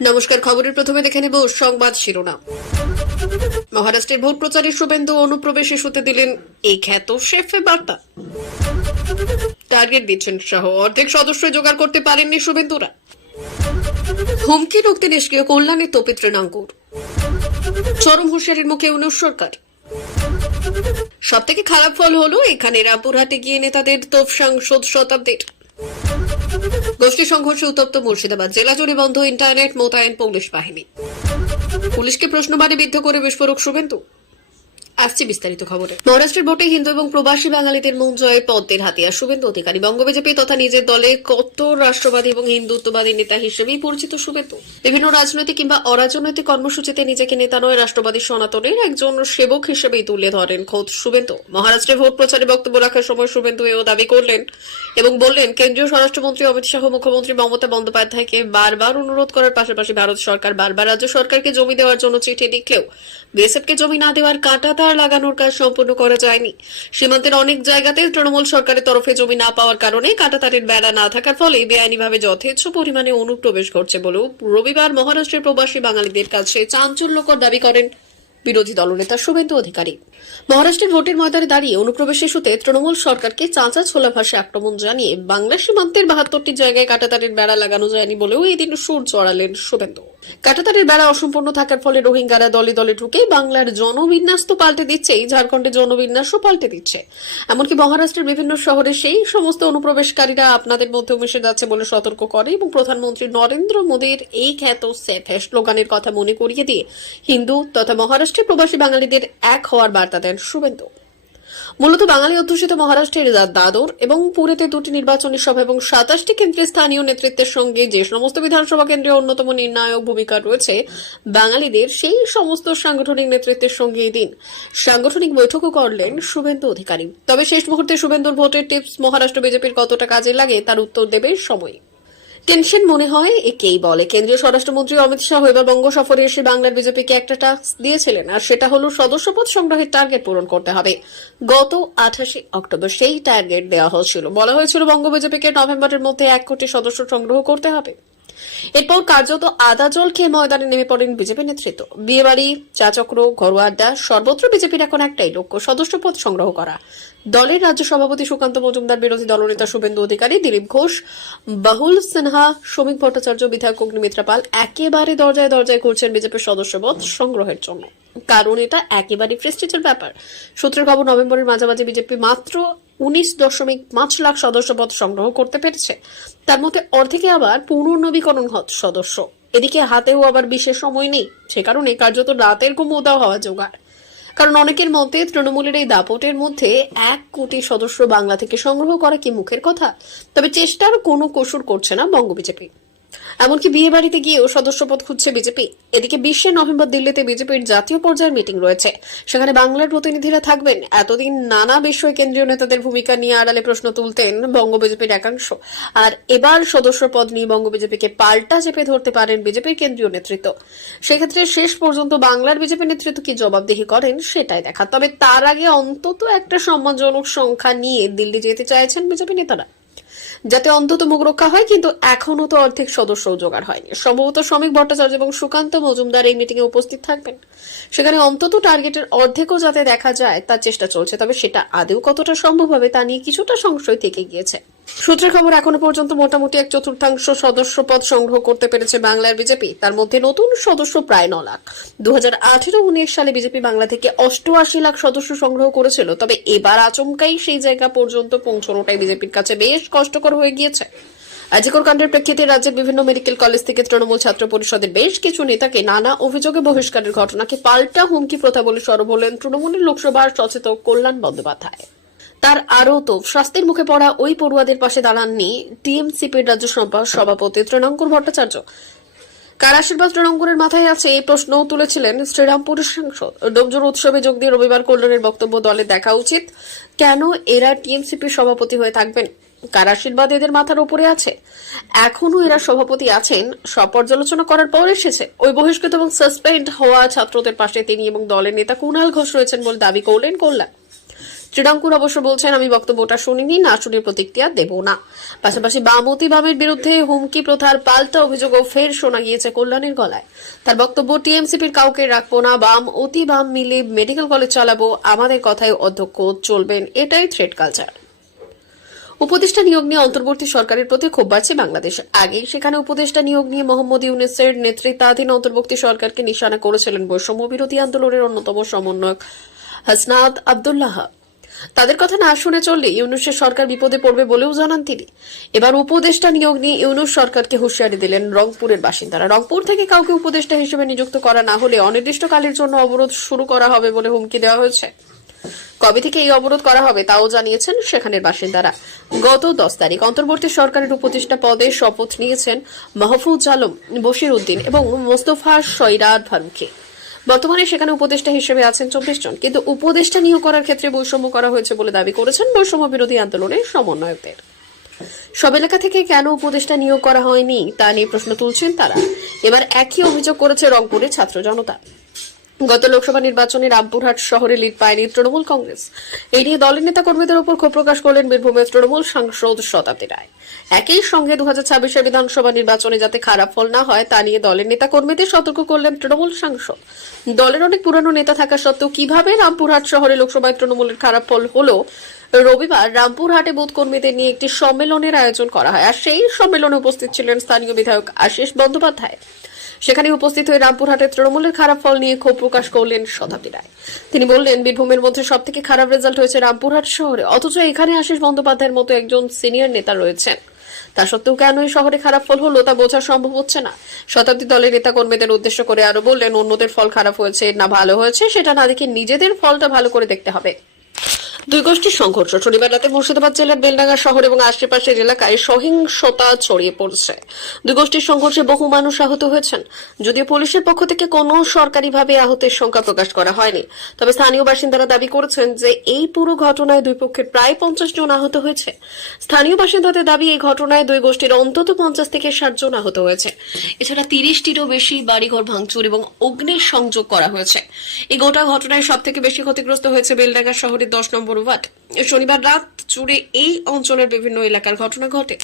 নমস্কার, খবরের প্রথমে দেখে নেব সংবাদ শিরোনাম। মহারাষ্ট্রের ভোট প্রচারে শুভেন্দু অনুপ্রবেশ ইস্যুতে দিলেন এই খ্যাত শেফে বার্তা। টার্গেট দিচ্ছেন সহ অর্ধেক সদস্য জোগাড় করতে পারেননি শুভেন্দুরা। হুমকি রুখতে নিষ্ক্রিয় কল্যাণের তোপে তৃণাঙ্কুর। চরম হুঁশিয়ারির মুখে ইউনূস সরকার। সব থেকে খারাপ ফল হলো এখানে রামপুরহাটে গিয়ে নেতাদের তোপ সাংসদ শতাব্দীর। গোষ্ঠী সংঘর্ষে উত্তপ্ত মুর্শিদাবাদ, জেলা জুড়ে বন্ধ ইন্টারনেট, মোতায়েন পুলিশ বাহিনী। পুলিশকে প্রশ্নবাণে বিদ্ধ করে বিস্ফোরক শুভেন্দু। আসছে বিস্তারিত খবরে। মহারাষ্ট্রের ভোটে হিন্দু এবং প্রবাসী বাঙালিদের মন জয়ে পদ্মের হাতিয়ার শুভেন্দু অধিকারী। বঙ্গ বিজেপি তথা নিজের দলে কত রাষ্ট্রবাদী এবং হিন্দুত্ববাদী নেতা হিসেবেই পরিচিত শুভেন্দু। বিভিন্ন রাজনৈতিক কিংবা অরাজনৈতিক কর্মসূচিতে নিজেকে নেতা নয়, রাষ্ট্রবাদী সনাতনের একজন সেবক হিসেবেই তুলে ধরেন খোদ শুভেন্দু। মহারাষ্ট্রে ভোট প্রচারে বক্তব্য রাখার সময় শুভেন্দু এও দাবি করলেন এবং বললেন, কেন্দ্রীয় স্বরাষ্ট্রমন্ত্রী অমিত শাহ মুখ্যমন্ত্রী মমতা বন্দ্যোপাধ্যায়কে বারবার অনুরোধ করার পাশাপাশি ভারত সরকার বারবার রাজ্য সরকারকে জমি দেওয়ার জন্য চিঠি লিখলেও বিএসএফকে জমি না দেওয়ার কাঁটাতার লাগানোর কাজ সম্পূর্ণ করা যায়নি। সীমান্তের অনেক জায়গাতে তৃণমূল সরকারের তরফে জমি না পাওয়ার কারণে কাঁটাতারের বেড়া না থাকার ফলে বেআইনিভাবে যথেচ্ছ পরিমাণে অনুপ্রবেশ ঘটছে বলেও রবিবার মহারাষ্ট্রের প্রবাসী বাঙালিদের কাছে চাঞ্চল্যকর দাবি করেন বিরোধী দলনেতা শুভেন্দু অধিকারী। মহারাষ্ট্রের ভোটের ময়দানে দাঁড়িয়ে অনুপ্রবেশ ইস্যুতে তৃণমূল সরকারকে চাঁচা ছোলা ভাষায় আক্রমণ জানিয়ে বাংলা সীমান্তের ৭২টি জায়গায় কাঁটাতারের বেড়া লাগানো যায়নি বলেও এই দিন সুর চড়ালেন শুভেন্দু। কাঁটাতারের বেড়া অসম্পূর্ণ থাকার ফলে রোহিঙ্গারা দলে দলে ঢুকে বাংলার জনবিন্যাস তো পাল্টে দিচ্ছেই, ঝাড়খণ্ডের জনবিন্যাসও পাল্টে দিচ্ছে। এমনকি মহারাষ্ট্রের বিভিন্ন শহরে সেই সমস্ত অনুপ্রবেশকারীরা আপনাদের মধ্যে মিশে যাচ্ছে বলে সতর্ক করে এবং প্রধানমন্ত্রী নরেন্দ্র মোদীর এই খ্যাত সেফে স্লোগানের কথা মনে করিয়ে দিয়ে হিন্দু তথা মহারাষ্ট্রের প্রবাসী বাঙালিদের এক হওয়ার বার্তা দেন শুভেন্দু। মূলত বাঙালি অধ্যুষিত মহারাষ্ট্রের দাদর এবং পুরীতে 2টি নির্বাচনী সভা এবং 27টি কেন্দ্রের স্থানীয় নেতৃত্বের সঙ্গে যে সমস্ত বিধানসভা কেন্দ্রে অন্যতম নির্ণায়ক ভূমিকা রয়েছে বাঙালিদের, সেই সমস্ত সাংগঠনিক নেতৃত্বের সঙ্গে এদিন সাংগঠনিক বৈঠকও করলেন শুভেন্দু অধিকারী। তবে শেষ মুহূর্তে শুভেন্দুর ভোটের টিপস মহারাষ্ট্র বিজেপির কতটা কাজে লাগে তার উত্তর দেবে সময়। টেনশন মনে হয় একেই বলে। কেন্দ্রীয় স্বরাষ্ট্রমন্ত্রী অমিত শাহ এবার বঙ্গ সফরে এসে বাংলার বিজেপিকে একটা টাস্ক দিয়েছিলেন, আর সেটা হলো সদস্যপদ সংগ্রহের টার্গেট পূরণ করতে হবে। গত 28 অক্টোবর সেই টার্গেট দেওয়া হয়েছিল। বলা হয়েছিল বঙ্গ বিজেপিকে নভেম্বরের মধ্যে 1 কোটি সদস্য সংগ্রহ করতে হবে। এরপর কার্যত আদা জল খেয়ে ময়দানে নেমে পড়েন বিজেপি নেতৃত্ব। বিয়েবাড়ি, চা চক্র, ঘরোয়া আড্ডা, সর্বত্র বিজেপির এখন একটাই লক্ষ্য, সদস্যপদ সংগ্রহ করা। দলের রাজ্য সভাপতি সুকান্ত মজুমদার, বিরোধী দলনেতা শুভেন্দু অধিকারী, দিলীপ ঘোষ, বাহুল সিনহা, শ্রমিক ভট্টাচার্য, বিধায়ক অগ্নিমিত্রা পাল একেবারে দরজায় দরজায় করছেন বিজেপির সদস্যপদ সংগ্রহের জন্য। কারণ এটা একেবারে প্রেস্টিজের ব্যাপার। সূত্রের খবর, নভেম্বরের মাঝামাঝি বিজেপি মাত্র 19.5 লাখ সদস্যপদ সংগ্রহ করতে পেরেছে। তার মধ্যে অর্ধেকে আবার পুনর্নবীকরণ সদস্য। এদিকে হাতেও আবার বিশেষ সময় নেই, সে কারণে কার্যত রাতের ঘুম উধাও হওয়া জোগাড়। কারণ অনেকের মতে তৃণমূলের এই দাপটের মধ্যে 1 কোটি সদস্য বাংলা থেকে সংগ্রহ করা কি মুখের কথা? তবে চেষ্টার কোনো কসুর করছে না বঙ্গ বিজেপি। এমনকি বিয়ে বাড়িতে গিয়েও সদস্যপদ খুঁজছে বিজেপি। এদিকে 20 নভেম্বর দিল্লিতে বিজেপির জাতীয় পর্যায়ের মিটিং রয়েছে, সেখানে বাংলার প্রতিনিধিরা থাকবেন। এতদিন নানা বিষয়ে কেন্দ্রীয় নেতাদের ভূমিকা নিয়ে আড়ালে প্রশ্ন তুলতেন বঙ্গ বিজেপির একাংশ, আর এবার সদস্যপদ নিয়ে বঙ্গ বিজেপিকে পাল্টা চেপে ধরতে পারেন বিজেপির কেন্দ্রীয় নেতৃত্ব। সেক্ষেত্রে শেষ পর্যন্ত বাংলার বিজেপি নেতৃত্ব কি জবাবদিহি করেন সেটাই দেখা। তবে তার আগে অন্তত একটা সম্মানজনক সংখ্যা নিয়ে দিল্লি যেতে চাইছেন বিজেপি নেতারা, যাতে অন্তত মুখ রক্ষা হয়। কিন্তু এখনো তো অর্ধেক সদস্যও জোগাড় হয়নি। সম্ভবত শ্রমিক ভট্টাচার্য এবং সুকান্ত মজুমদার এই মিটিং এ উপস্থিত থাকবেন। সেখানে অন্তত টার্গেটের অর্ধেকও যাতে দেখা যায় তার চেষ্টা চলছে। তবে সেটা আদৌ কতটা সম্ভব হবে তা নিয়ে কিছুটা সংশয় থেকে গিয়েছে। সূত্রের খবর, এখনো পর্যন্ত মোটামুটি 1/4 সদস্যপদ সংগ্রহ করতে পেরেছে বাংলার বিজেপি। তার মধ্যে নতুন সদস্য প্রায় 9 লাখ। 2018-19 সালে বিজেপি বাংলা থেকে 88 লাখ সদস্য সংগ্রহ করেছিল। তবে এবার আচমকাই সেই জায়গা পর্যন্ত পৌঁছানোটাই বিজেপির কাছে বেশ কষ্টকর হয়ে গিয়েছে। আজিকর কাণ্ডের প্রেক্ষিতে রাজ্যের বিভিন্ন মেডিকেল কলেজ থেকে তৃণমূল ছাত্র পরিষদের বেশ কিছু নেতাকে নানা অভিযোগে বহিষ্কারের ঘটনাকে পাল্টা হুমকি প্রথা বলে সরব হলেন তৃণমূলের লোকসভার সচেতক কল্যাণ বন্দ্যোপাধ্যায়। তার আরও তো শাস্তির মুখে পড়া ওই পড়ুয়াদের পাশে দাঁড়াননি টিএমসিপির রাজ্য সভাপতি তৃণাঙ্কুর ভট্টাচার্য। কার আশীর্বাদ তৃণাঙ্কুরের মাথায় আছে, এই প্রশ্নও তুলেছিলেন শ্রীরামপুরের সাংসদ। ডোমজোর উৎসবে যোগ দিয়ে রবিবার কল্যাণের বক্তব্য, দলে দেখা উচিত, কেন এরা টিএমসিপির সভাপতি হয়ে থাকবেন? কার আশীর্বাদ এদের মাথার উপরে আছে? এখনো এরা সভাপতি আছেন? সব পর্যালোচনা করার পর এসেছে ওই বহিষ্কৃত এবং সাসপেন্ড হওয়া ছাত্রদের পাশে তিনি এবং দলের নেতা কুণাল ঘোষ রয়েছেন বলে দাবি করলেন কল্যাণ। শ্রীরাঙ্কুর অবশ্য বলছেন, আমি বক্তব্যটা শুনিনি, না শুনে প্রতিক্রিয়া দেব না। পাশাপাশি বামতি বামের বিরুদ্ধে হুমকি প্রথার পাল্টা অভিযোগও ফের শোনা গিয়েছে কল্যাণের গলায়। তার বক্তব্য, টিএমসিপির কাউকে রাখবো না, বাম অতি বাম মিলে মেডিকেল কলেজ চালাবো, আমাদের কথায় অধ্যক্ষ চলবেন, এটাই থ্রেড কালচার। উপদেষ্টা নিয়োগ নিয়ে অন্তর্বর্তী সরকারের প্রতি ক্ষোভ বাড়ছে বাংলাদেশ। আগেই সেখানে উপদেষ্টা নিয়োগ নিয়ে মোহাম্মদ ইউনূসের নেতৃত্বাধীন অন্তর্বর্তী সরকারকে নিশানা করেছিলেন বৈষম্য বিরোধী আন্দোলনের অন্যতম সমন্বয়ক হাসনাত আব্দুল্লাহ। তাদের কথা না শুনে চললে ইউনূসের সরকার বিপদে পড়বে বলেও জানান তিনি। এবার উপদেষ্টা নিয়োগ নিয়ে ইউনূস সরকারকে হুঁশিয়ারি দিলেন রংপুরের বাসিন্দারা। রংপুর থেকে কাউকে উপদেষ্টা হিসেবে নিযুক্ত করা না হলে অনির্দিষ্টকালের জন্য অবরোধ শুরু করা হবে বলে হুমকি দেওয়া হয়েছে। কবে থেকে এই অবরোধ করা হবে তাও জানিয়েছেন সেখানের বাসিন্দারা। গত 10 তারিখ অন্তর্বর্তী সরকারের উপদেষ্টা পদে শপথ নিয়েছেন মাহফুজ আলম, বশির উদ্দিন এবং মোস্তফা সৈরাদ ফারুকী। বর্তমানে সেখানে উপদেষ্টা হিসেবে আছেন 24 জন, কিন্তু উপদেষ্টা নিয়োগ করার ক্ষেত্রে বৈষম্য করা হয়েছে বলে দাবি করেছেন বৈষম্য বিরোধী আন্দোলনের সমন্বয়কদের। সব এলাকা থেকে কেন উপদেষ্টা নিয়োগ করা হয়নি তা নিয়ে প্রশ্ন তুলছেন তারা। এবার একই অভিযোগ করেছে রংপুরের ছাত্র জনতা। গত লোকসভা নির্বাচনে রামপুরহাট শহরে লিড পায়নি তৃণমূল কংগ্রেস। এই নিয়ে দলের নেতা কর্মীদের উপর ক্ষোভ প্রকাশ করলেন বীরভূমের তৃণমূল সাংসদ শতাব্দী রায়। একই সঙ্গে 2026 বিধানসভা নির্বাচনে যাতে খারাপ ফল না হয় তা নিয়ে দলের নেতা কর্মীদের সতর্ক করলেন তৃণমূল সাংসদ। দলের অনেক পুরানো নেতা থাকা সত্ত্বেও কিভাবে রামপুরহাট শহরে লোকসভায় তৃণমূলের খারাপ ফল হলো, রবিবার রামপুরহাটে বুথ কর্মীদের নিয়ে একটি সম্মেলনের আয়োজন করা হয়। আর সেই সম্মেলনে উপস্থিত ছিলেন স্থানীয় বিধায়ক আশিস বন্দ্যোপাধ্যায়। সেখানে উপস্থিত হয়ে রামপুরহাটে তৃণমূলের খারাপ ফল নিয়ে ক্ষোভ প্রকাশ করলেন শতাব্দী রায়। তিনি বললেন, বীরভূমের মধ্যে সব থেকে খারাপ রেজাল্ট হয়েছে রামপুরহাট শহরে, অথচ এখানে আশিস বন্দ্যোপাধ্যায়ের মতো একজন সিনিয়র নেতা রয়েছেন। তা সত্ত্বেও কেন এই শহরে খারাপ ফল হলো তা বোঝা সম্ভব হচ্ছে না। শতাব্দী দলের নেতা কর্মীদের উদ্দেশ্য করে আরো বললেন, অন্যদের ফল খারাপ হয়েছে না ভালো হয়েছে সেটা না দেখে নিজেদের ফলটা ভালো করে দেখতে হবে। দুই গোষ্ঠীর সংঘর্ষ। শনিবার রাতে মুর্শিদাবাদ জেলার বেলডাঙ্গা শহর এবং আশেপাশের এলাকায় সহিংসতা ছড়িয়ে পড়ছে। দুই গোষ্ঠীর সংঘর্ষে বহু মানুষ আহত হয়েছেন। যদিও পুলিশের পক্ষ থেকে কোনো সরকারিভাবে আহতের সংখ্যা প্রকাশ করা হয়নি, তবে স্থানীয় বাসিন্দারা দাবি করেছেন যে এই পুরো ঘটনায় দুই পক্ষের প্রায় 50 জন আহত হয়েছে। স্থানীয় বাসিন্দাদের দাবি, এই ঘটনায় দুই গোষ্ঠীর অন্তত 50 থেকে 60 জন আহত হয়েছে। এছাড়া 30টিরও বেশি বাড়িঘর ভাঙচুর এবং অগ্নি সংযোগ করা হয়েছে। এই গোটা ঘটনায় সব থেকে বেশি ক্ষতিগ্রস্ত হয়েছে বেলডাঙ্গা শহরের 10 নম্বর ওয়ার্ড। শনিবার রাত জুড়ে এই অঞ্চলের বিভিন্ন এলাকার ঘটনা ঘটে।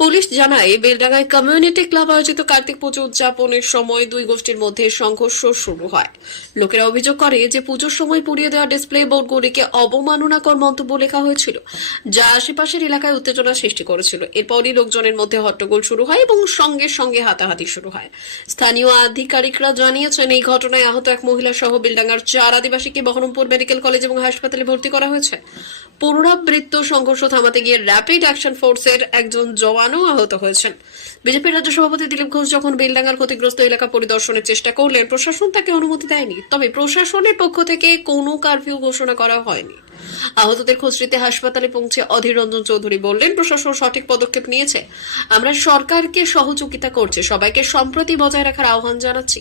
পুলিশ জানায়, বেলডাঙ্গায় কমিউনিটি ক্লাব আয়োজিত কার্তিক পুজো উদযাপনের সময় দুই গোষ্ঠীর মধ্যে সংঘর্ষ শুরু হয়। লোকেরা অভিযোগ করে যে পুজোর সময় পুড়িয়ে দেওয়া ডিসপ্লে বোর্ডগুলিকে অবমাননাকর মন্তব্য লেখা হয়েছিল, যা আশেপাশের এলাকায় উত্তেজনা সৃষ্টি করেছিল। এরপরই লোকজনের মধ্যে হট্টগোল শুরু হয় এবং সঙ্গে সঙ্গে হাতাহাতি শুরু হয়। স্থানীয় আধিকারিকরা জানিয়েছেন, এই ঘটনায় আহত এক মহিলা সহ বেলডাঙ্গার 4 আদিবাসীকে বহরমপুর মেডিকেল কলেজ এবং হাসপাতালে ভর্তি করা হয়েছে। পুনরাবৃত্ত সংঘর্ষ থামাতে গিয়ে র্যাপিড অ্যাকশন ফোর্সের একজন জওয়ানও আহত হয়েছেন। বিজেপির রাজ্য সভাপতি দিলীপ ঘোষ যখন বেলডাঙ্গার ক্ষতিগ্রস্ত এলাকা পরিদর্শনের চেষ্টা করলেন, প্রশাসন তাকে অনুমতি দেয়নি। তবে প্রশাসনের পক্ষ থেকে কোনো কারফিউ ঘোষণা করা হয়নি। আহতদের খোঁজ নিতে হাসপাতালে পৌঁছে অধীর রঞ্জন চৌধুরী বললেন, প্রশাসন সঠিক পদক্ষেপ নিয়েছে। আমরা সরকারকে সহযোগিতা করছি, সবাইকে সম্প্রতি বজায় রাখার আহ্বান জানাচ্ছি।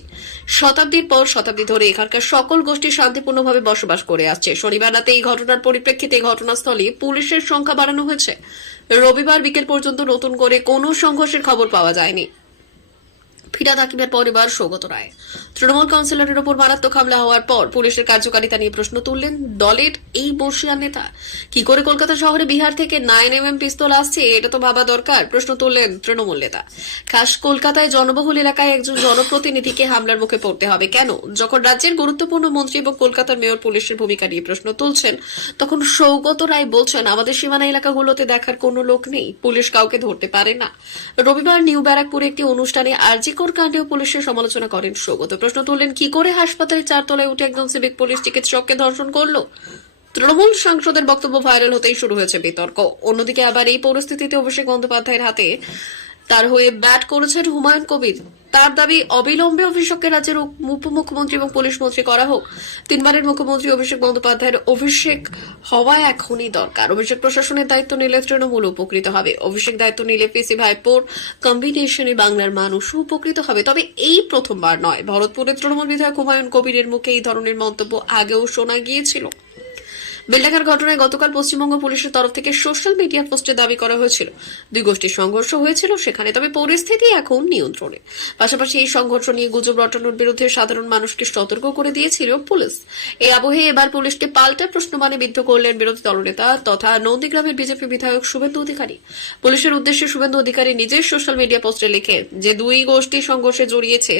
শতাব্দীর পর শতাব্দী ধরে এখানকার সকল গোষ্ঠী শান্তিপূর্ণভাবে বসবাস করে আসছে। শনিবার রাতে এই ঘটনার পরিপ্রেক্ষিতে ঘটনাস্থলে পুলিশের সংখ্যা বাড়ানো হয়েছে। রবিবার বিকেল পর্যন্ত নতুন করে কোনো সংঘর্ষের খবর পাওয়া যায়নি। ফিরাদ হাকিমের পরিবার সৌগত রায়। তৃণমূল কাউন্সিলরের উপর মারাত্মক হামলা হওয়ার পর পুলিশের কার্যকারিতা নিয়ে প্রশ্ন তুললেন দলের এই বর্ষিয়ান নেতা। কি করে কলকাতা শহরে বিহার থেকে 9mm পিস্তল আসছে, এটা তো ভাবা দরকার, প্রশ্ন তুললেন তৃণমূল নেতা। খাস কলকাতায় জনবহুল এলাকায় একজন জনপ্রতিনিধিকে হামলার মুখে পড়তে হবে কেন? যখন রাজ্যের গুরুত্বপূর্ণ মন্ত্রী এবং কলকাতার মেয়র পুলিশের ভূমিকা নিয়ে প্রশ্ন তুলছেন, তখন সৌগত রায় বলছেন, আমাদের সীমানা এলাকাগুলোতে দেখার কোনো লোক নেই, পুলিশ কাউকে ধরতে পারে না। রবিবার নিউ ব্যারাকপুরে একটি অনুষ্ঠানে আরজিকর কাণ্ডেও পুলিশের সমালোচনা করেন সৌগত। প্রশ্ন তুললেন, কি করে হাসপাতালের 4 তলায় উঠে একজন সিভিক পুলিশ চিকিৎসককে ধর্ষণ করলো? তৃণমূল সাংসদের বক্তব্য ভাইরাল হতেই শুরু হয়েছে বিতর্ক। অন্যদিকে আবার এই পরিস্থিতিতে অভিষেক বন্দ্যোপাধ্যায়ের হাতে তার হয়ে ব্যাট করেছেন হুমায়ুন কবির। তার দাবি, অবিলম্বে অভিষেককে রাজ্যের উপমুখ্যমন্ত্রী এবং পুলিশ মন্ত্রী করা হোক। 3 বারের মুখ্যমন্ত্রী অভিষেক বন্দ্যোপাধ্যায়ের অভিষেক হওয়া এখনই দরকার। অভিষেক প্রশাসনের দায়িত্ব নিলে তৃণমূল উপকৃত হবে। অভিষেক দায়িত্ব নিলে পিসি ভাইপোর কম্বিনেশনে বাংলার মানুষও উপকৃত হবে। তবে এই প্রথমবার নয়, ভরতপুরের তৃণমূল বিধায়ক হুমায়ুন কবিরের মুখে এই ধরনের মন্তব্য আগেও শোনা গিয়েছিল। বেলডাঙ্গার ঘটনায় গতকাল পশ্চিমবঙ্গ পুলিশের তরফ থেকে সোশ্যাল মিডিয়া পোস্টে দাবি করা হয়েছিল দুই গোষ্ঠীর সংঘর্ষ হয়েছিল সেখানে, তবে পরিস্থিতি এখন নিয়ন্ত্রণে। পাশাপাশি এই সংঘর্ষ নিয়ে গুজব রটানোর বিরুদ্ধে সাধারণ মানুষকে সতর্ক করে দিয়েছিল পুলিশ। এই আবহে এবার পুলিশকে পাল্টা প্রশ্নবাণে বিদ্ধ করলেন বিরোধী দলনেতা তথা নন্দীগ্রামের বিজেপি বিধায়ক শুভেন্দু অধিকারী। পুলিশের উদ্দেশ্যে শুভেন্দু অধিকারী নিজের সোশ্যাল মিডিয়া পোস্টে লিখে যে দুই গোষ্ঠী সংঘর্ষে জড়িয়েছে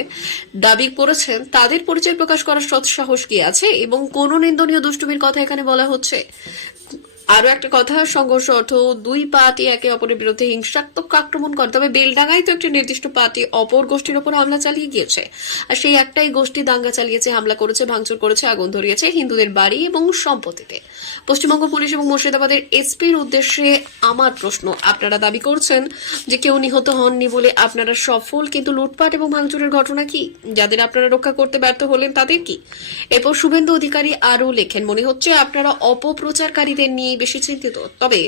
দাবি করেছেন তাদের পরিচয় প্রকাশ করার সৎসাহস কি আছে এবং কোন নিন্দনীয় দুষ্টুমির কথা এখানে বলা হচ্ছে। আরো একটা কথা, সংঘর্ষ অর্থ দুই পার্টি একে অপরের বিরুদ্ধে হিংসাত্মক আক্রমণ করে, তবে বেলডাঙ্গায় তো একটি নির্দিষ্ট পার্টি অপর গোষ্ঠীর উপর হামলা চালিয়ে গিয়েছে, আর সেই একটাই গোষ্ঠী দাঙ্গা চালিয়েছে, হামলা করেছে, ভাঙচুর করেছে, আগুন ধরিয়েছে হিন্দুদের বাড়ি এবং সম্পত্তিতে। পশ্চিমবঙ্গ পুলিশ এবং মুর্শিদাবাদের এসপির উদ্দেশ্যে আমার প্রশ্ন, আপনারা দাবি করছেন যে কেউ নিহত হননি বলে আপনারা সফল, কিন্তু লুটপাট এবং ভাঙচুরের ঘটনা কি? যাদের আপনারা রক্ষা করতে ব্যর্থ হলেন তাদের কি? এরপর শুভেন্দু অধিকারী আরও লেখেন, মনে হচ্ছে আপনারা অপপ্রচারকারীদের নিয়ে বেশি চিন্তিত, তবে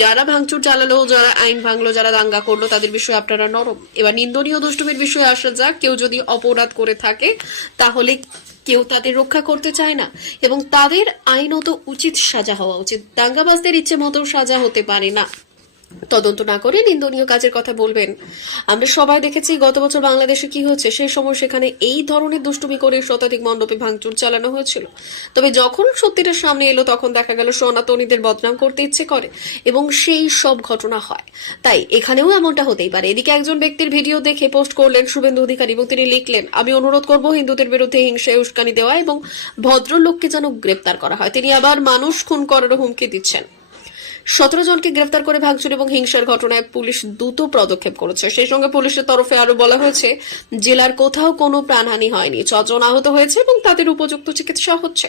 যারা ভাঙচুর চালালো, যারা আইন ভাঙলো, যারা দাঙ্গা করলো তাদের বিষয়ে আপনারা নরম। এবার নিন্দনীয় দুষ্টুমির বিষয়ে আসা যাক। কেউ যদি অপরাধ করে থাকে তাহলে কেউ তাদের রক্ষা করতে চায় না এবং তাদের আইনত উচিত সাজা হওয়া উচিত। দাঙ্গাবাজদের ইচ্ছে মতো সাজা হতে পারে না। তদন্ত না করে নিন্দনীয় কাজের কথা বলবেন। আমরা সবাই দেখেছি গত বছর বাংলাদেশে কি হচ্ছে, সেই সময় সেখানে এই ধরনের দুষ্টুমি করে শতাধিক মণ্ডপে ভাঙচুর চালানো হয়েছিল। তবে যখন সত্যিটা সামনে এলো তখন দেখা গেল সনাতনীদের বদনাম করতে ইচ্ছে করে এবং সেই সব ঘটনা হয়। তাই এখানেও এমনটা হতেই পারে। এদিকে একজন ব্যক্তির ভিডিও দেখে পোস্ট করলেন শুভেন্দু অধিকারী এবং তিনি লিখলেন, আমি অনুরোধ করব হিন্দুদের বিরুদ্ধে হিংসায় উস্কানি দেওয়া এবং ভদ্রলোককে যেন গ্রেপ্তার করা হয়। তিনি আবার মানুষ খুন করারও হুমকি দিচ্ছেন। 17 জনকে গ্রেফতার করে ভাঙচুর এবং হিংসার ঘটনায় পুলিশ দ্রুত পদক্ষেপ করেছে। সেই সঙ্গে পুলিশের তরফে আরো বলা হয়েছে জেলার কোথাও কোনো প্রাণহানি হয়নি, 6 জন আহত হয়েছে এবং তাদের উপযুক্ত চিকিৎসা হচ্ছে।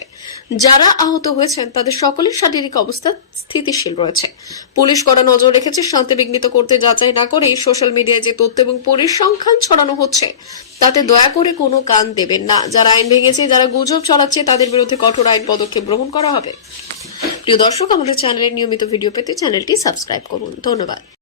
যারা আহত হয়েছেন তাদের সকলের শারীরিক অবস্থা স্থিতিশীল রয়েছে। পুলিশ কড়া নজর রেখেছে শান্তি বিঘ্নিত করতে যাচাই না করে সোশ্যাল মিডিয়ায় যে তথ্য এবং পরিসংখ্যান ছড়ানো হচ্ছে তাতে দয়া করে কোনো কান দেবেন না। যারা আইন ভেঙেছে, যারা গুজব ছড়াচ্ছে তাদের বিরুদ্ধে কঠোর আইন পদক্ষেপ গ্রহণ করা হবে। প্রিয় দর্শক, আমাদের চ্যানেলের নিয়মিত ভিডিও পেতে চ্যানেলটি সাবস্ক্রাইব করুন। ধন্যবাদ।